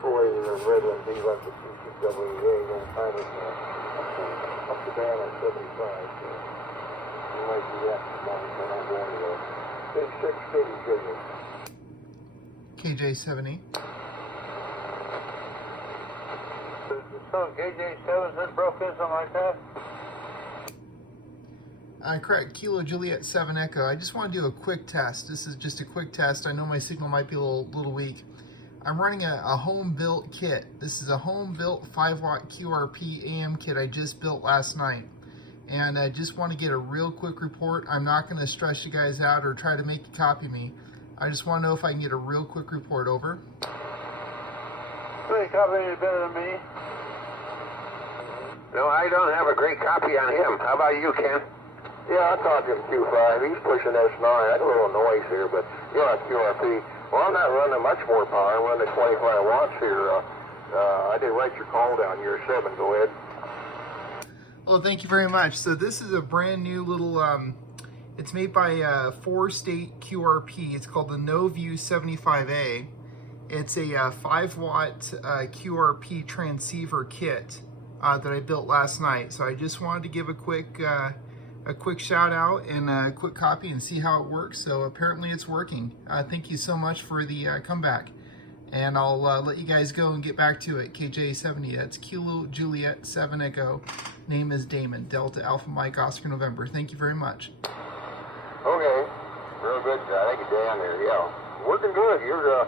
Troy, the Redlands, he left the CCWA and kind of up the band at 75. So you might do that tomorrow, but I'm going to go. Big 6 city sugar. KJ7E. So KJ7 just broke in, something like that? Correct, Kilo Juliet 7 Echo. I just want to do a quick test. This is just a quick test. I know my signal might be a little weak. I'm running a home-built kit. This is a home-built 5-watt QRP AM kit I just built last night. And I just want to get a real quick report. I'm not going to stress you guys out or try to make you copy me. I just want to know if I can get a real quick report. Over. You copy it better than me. No, I don't have a great copy on him. How about you, Ken? Yeah, I talked to him Q5. He's pushing S9. I got a little noise here, but you're on QRP. Well, I'm not running much more power. I'm running 25 watts here. I did write your call down. You're 7. Go ahead. Oh, thank you very much. So this is a brand new little, it's made by State QRP. It's called the Nouveau 75A. It's a 5-watt QRP transceiver kit that I built last night. So I just wanted to give a quick shout out and a quick copy and see how it works. So apparently it's working. Thank you so much for the comeback. And I'll let you guys go and get back to it. KJ7E, that's Kilo Juliet 7 Echo. Name is Damon, Delta Alpha Mike Oscar November. Thank you very much. Okay. Real good. I think you're down there. Yeah. Working good. You're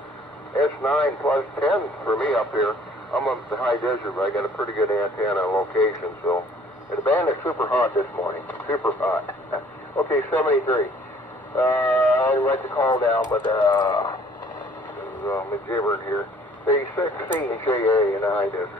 S9 plus 10 for me up here. I'm up the high desert, but I got a pretty good antenna location, so. The band is super hot this morning. Super hot. Okay, 73. I write the call down, but I'm jibbered here. Say 16 JA in the high desert.